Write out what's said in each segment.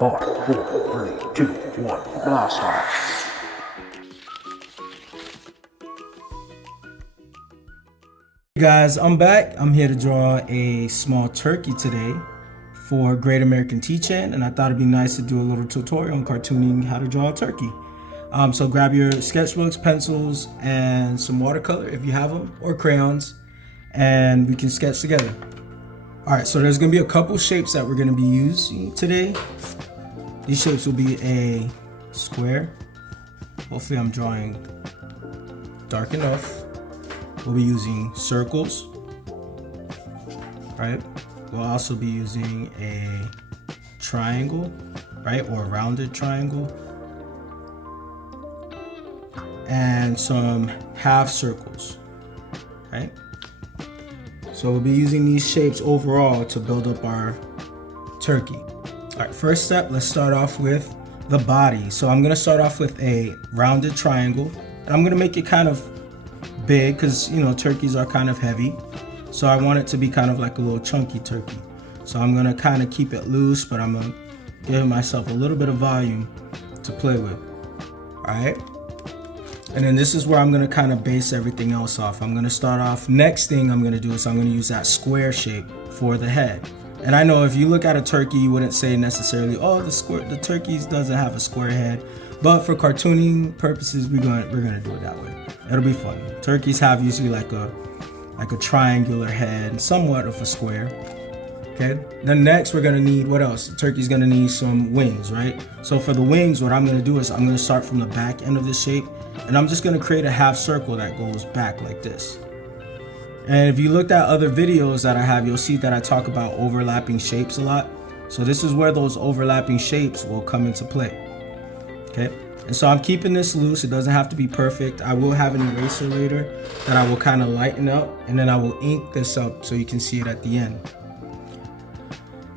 5, 4, 3, 2, 1, blast off. Hey guys, I'm back. I'm here to draw a small turkey today for Great American Teach-In, and I thought it'd be nice to do a little tutorial on cartooning how to draw a turkey. So grab your sketchbooks, pencils, and some watercolor if you have them, or crayons, and we can sketch together. Alright, so there's going to be a couple shapes that we're going to be using today. These shapes will be a square. Hopefully I'm drawing dark enough. We'll be using circles, right? We'll also be using a triangle, right? Or a rounded triangle. And some half circles, right? So we'll be using these shapes overall to build up our turkey. All right, first step, let's start off with the body. So I'm gonna start off with a rounded triangle, and I'm gonna make it kind of big because, you know, turkeys are kind of heavy. So I want it to be kind of like a little chunky turkey. So I'm gonna kind of keep it loose, but I'm gonna give myself a little bit of volume to play with, all right? And then this is where I'm gonna kind of base everything else off. I'm gonna start off, next thing I'm gonna do is I'm gonna use that square shape for the head. And I know if you look at a turkey, you wouldn't say necessarily, oh, the turkey doesn't have a square head. But for cartooning purposes, we're gonna do it that way. It'll be fun. Turkeys have usually like a triangular head, somewhat of a square. Okay. Then next we're gonna need, what else? The turkey's gonna need some wings, right? So for the wings, what I'm gonna do is I'm gonna start from the back end of the shape, and I'm just gonna create a half circle that goes back like this. And if you looked at other videos that I have, you'll see that I talk about overlapping shapes a lot. So this is where those overlapping shapes will come into play. Okay. And so I'm keeping this loose. It doesn't have to be perfect. I will have an eraser later that I will kind of lighten up, and then I will ink this up so you can see it at the end.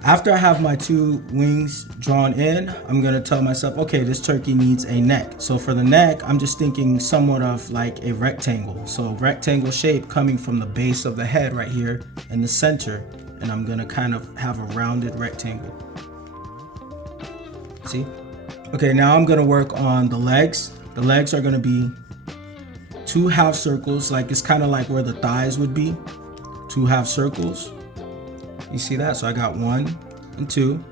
After I have my two wings drawn in, I'm gonna tell myself, okay, this turkey needs a neck. So for the neck, I'm just thinking somewhat of like a rectangle. So rectangle shape coming from the base of the head right here in the center. And I'm gonna kind of have a rounded rectangle. See? Okay, now I'm gonna work on the legs. The legs are gonna be two half circles, like it's kind of like where the thighs would be. Two half circles. You see that? So I got 1 and 2.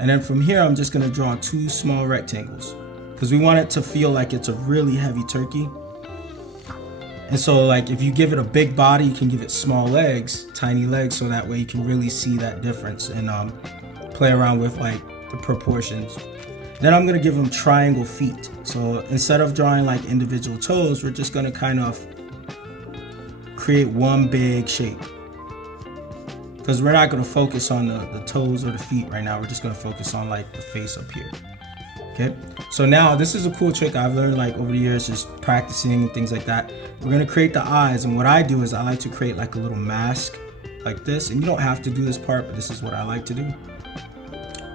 And then from here, I'm just gonna draw two small rectangles because we want it to feel like it's a really heavy turkey. And so like if you give it a big body, you can give it small legs, tiny legs, so that way you can really see that difference and play around with like the proportions. Then I'm gonna give them triangle feet. So instead of drawing like individual toes, we're just gonna kind of create one big shape. Because we're not going to focus on the toes or the feet right now. We're just going to focus on like the face up here. Okay. So now this is a cool trick I've learned like over the years, just practicing and things like that. We're going to create the eyes. And what I do is I like to create like a little mask like this. And you don't have to do this part, but this is what I like to do.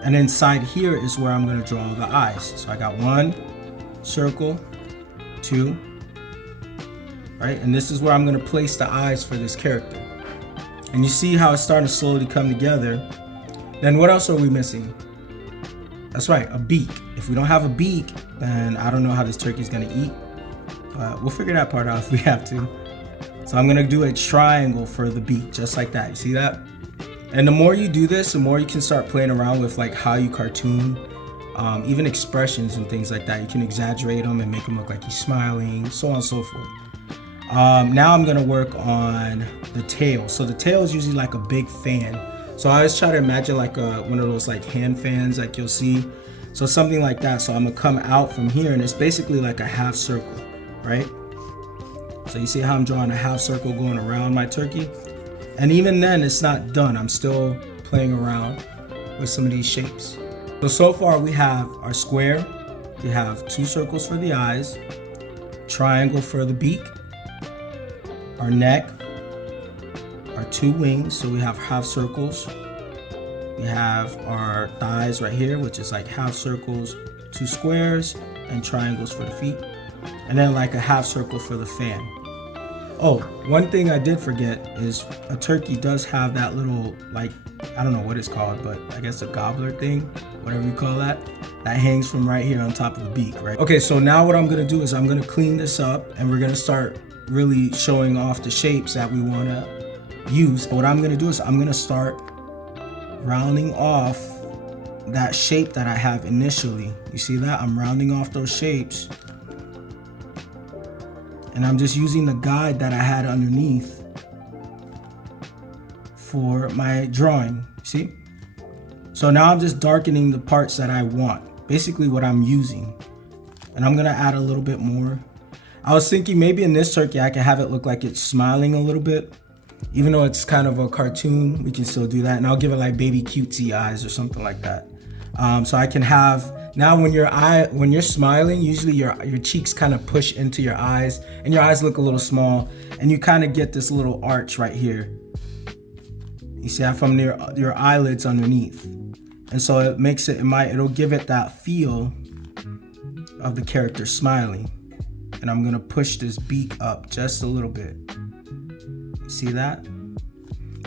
And inside here is where I'm going to draw the eyes. So I got 1 circle, 2, right? And this is where I'm going to place the eyes for this character. And you see how it's starting to slowly come together. Then what else are we missing? That's right, a beak. If we don't have a beak, then I don't know how this turkey is gonna eat. We'll figure that part out if we have to. So I'm gonna do a triangle for the beak, just like that. You see that? And the more you do this, the more you can start playing around with like how you cartoon, even expressions and things like that. You can exaggerate them and make them look like he's smiling, so on and so forth. Now I'm gonna work on the tail. So the tail is usually like a big fan. So I always try to imagine like one of those like hand fans like you'll see. So something like that. So I'm gonna come out from here, and it's basically like a half circle, right? So you see how I'm drawing a half circle going around my turkey? And even then it's not done. I'm still playing around with some of these shapes. So far we have our square, we have 2 circles for the eyes, triangle for the beak, our neck, our 2 wings, so we have half circles. We have our thighs right here, which is like half circles, 2 squares, and triangles for the feet. And then like a half circle for the fan. Oh, one thing I did forget is a turkey does have that little, like, I don't know what it's called, but I guess a gobbler thing, whatever you call that hangs from right here on top of the beak, right? Okay, so now what I'm gonna do is I'm gonna clean this up and we're gonna start really showing off the shapes that we wanna use. What I'm gonna do is I'm gonna start rounding off that shape that I have initially. You see that? I'm rounding off those shapes. And I'm just using the guide that I had underneath for my drawing, see? So now I'm just darkening the parts that I want, basically what I'm using. And I'm gonna add a little bit more. I was thinking maybe in this turkey, I can have it look like it's smiling a little bit. Even though it's kind of a cartoon, we can still do that. And I'll give it like baby cutesy eyes or something like that. So I can have, now when you're smiling, usually your cheeks kind of push into your eyes and your eyes look a little small and you kind of get this little arch right here. You see that from your eyelids underneath. And so it makes it'll give it that feel of the character smiling. And I'm gonna push this beak up just a little bit. See that?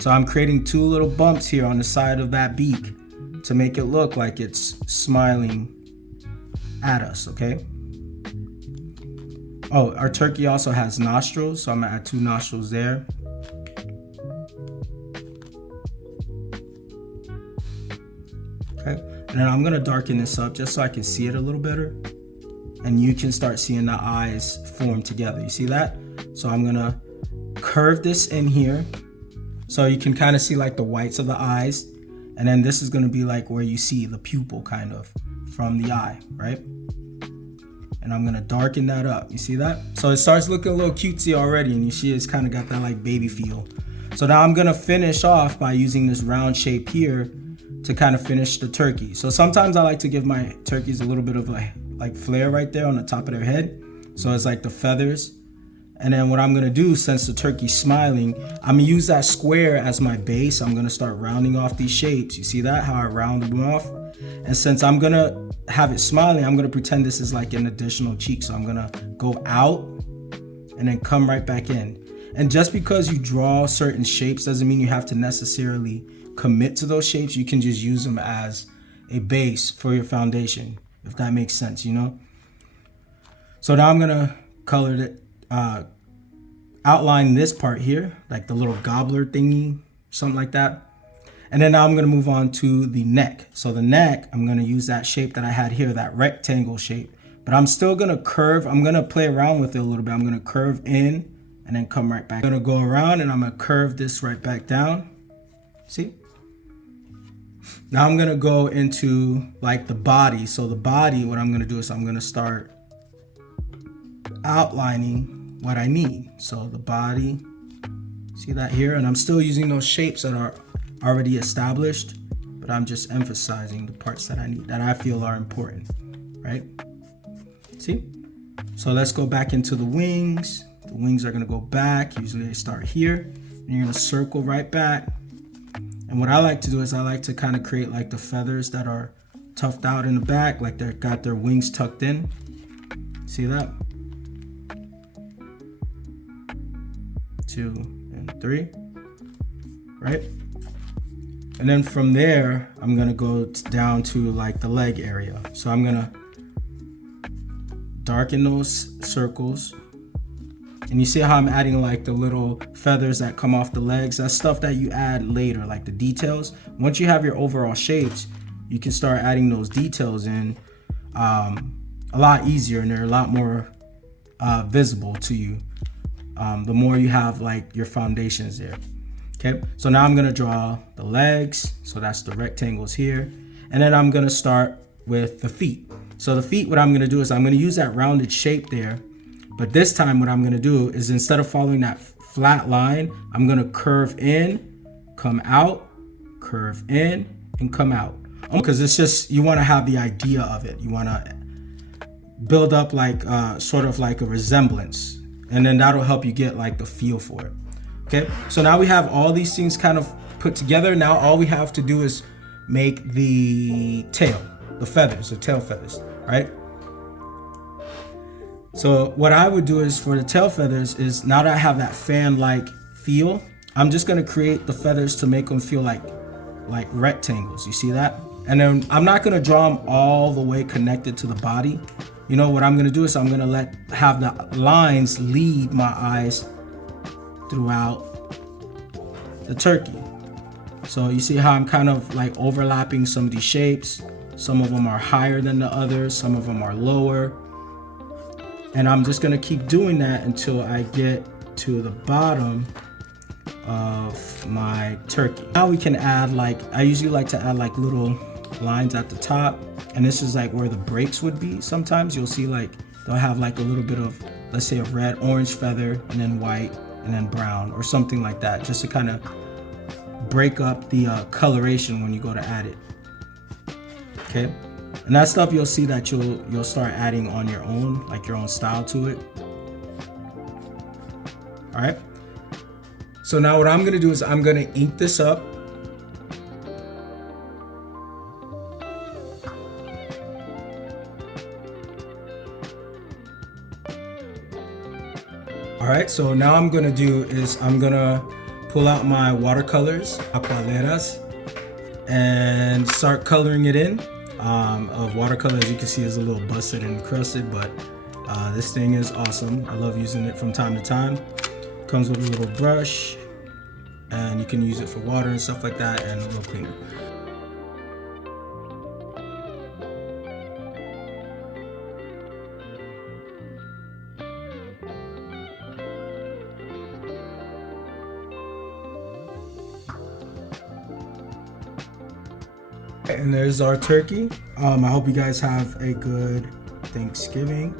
So I'm creating two little bumps here on the side of that beak to make it look like it's smiling at us, okay? Oh, our turkey also has nostrils, so I'm gonna add 2 nostrils there. Okay, and then I'm gonna darken this up just so I can see it a little better. And you can start seeing the eyes form together. You see that? So I'm gonna curve this in here so you can kind of see like the whites of the eyes. And then this is gonna be like where you see the pupil kind of from the eye, right? And I'm gonna darken that up. You see that? So it starts looking a little cutesy already, and you see it's kind of got that like baby feel. So now I'm gonna finish off by using this round shape here to kind of finish the turkey. So sometimes I like to give my turkeys a little bit of a like flare right there on the top of their head. So it's like the feathers. And then what I'm gonna do, since the turkey's smiling, I'm gonna use that square as my base. I'm gonna start rounding off these shapes. You see that, how I round them off? And since I'm gonna have it smiling, I'm gonna pretend this is like an additional cheek. So I'm gonna go out and then come right back in. And just because you draw certain shapes doesn't mean you have to necessarily commit to those shapes. You can just use them as a base for your foundation, if that makes sense, you know? So now I'm gonna color it, outline this part here, like the little gobbler thingy, something like that. And then now I'm gonna move on to the neck. So the neck, I'm gonna use that shape that I had here, that rectangle shape, but I'm still gonna curve. I'm gonna play around with it a little bit. I'm gonna curve in and then come right back. I'm gonna go around and I'm gonna curve this right back down. See? Now I'm gonna go into like the body. So the body, what I'm gonna do is I'm gonna start outlining what I need. So the body, see that here? And I'm still using those shapes that are already established, but I'm just emphasizing the parts that I need, that I feel are important, right? See? So let's go back into the wings. The wings are gonna go back. Usually they start here, and you're gonna circle right back. And what I like to do is I like to kind of create like the feathers that are tucked out in the back, like they've got their wings tucked in. See that? 2 and 3, right? And then from there, I'm gonna go down to like the leg area. So I'm gonna darken those circles. And you see how I'm adding like the little feathers that come off the legs? That's stuff that you add later, like the details. Once you have your overall shapes, you can start adding those details in a lot easier, and they're a lot more visible to you. The more you have like your foundations there. Okay, so now I'm gonna draw the legs. So that's the rectangles here. And then I'm gonna start with the feet. So the feet, what I'm gonna do is I'm gonna use that rounded shape there. But this time what I'm gonna do is instead of following that flat line, I'm gonna curve in, come out, curve in, and come out. Because it's just, you wanna have the idea of it. You wanna build up like sort of like a resemblance. And then that'll help you get like the feel for it. Okay, so now we have all these things kind of put together. Now all we have to do is make the tail, the feathers, the tail feathers, right? So what I would do is for the tail feathers is, now that I have that fan-like feel, I'm just gonna create the feathers to make them feel like rectangles. You see that? And then I'm not gonna draw them all the way connected to the body. You know what I'm gonna do is I'm gonna have the lines lead my eyes throughout the turkey. So you see how I'm kind of like overlapping some of these shapes. Some of them are higher than the others, some of them are lower. And I'm just gonna keep doing that until I get to the bottom of my turkey. Now we can add, like, I usually like to add like little lines at the top, and this is like where the breaks would be. Sometimes you'll see like they'll have like a little bit of, let's say, a red, orange feather, and then white, and then brown, or something like that, just to kind of break up the coloration when you go to add it. Okay, and that stuff you'll see that you'll start adding on your own, like your own style to it. All right. So now what I'm gonna do is I'm gonna ink this up. All right, so now I'm gonna do is I'm gonna pull out my watercolors, acuarelas, and start coloring it in. Of watercolor, as you can see, is a little busted and crusted, but this thing is awesome. I love using it from time to time. Comes with a little brush, and you can use it for water and stuff like that, and a little cleaner. And there's our turkey. I hope you guys have a good Thanksgiving,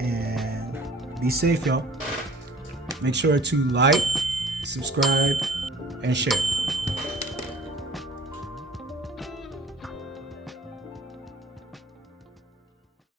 and be safe, y'all. Make sure to like, subscribe, and share.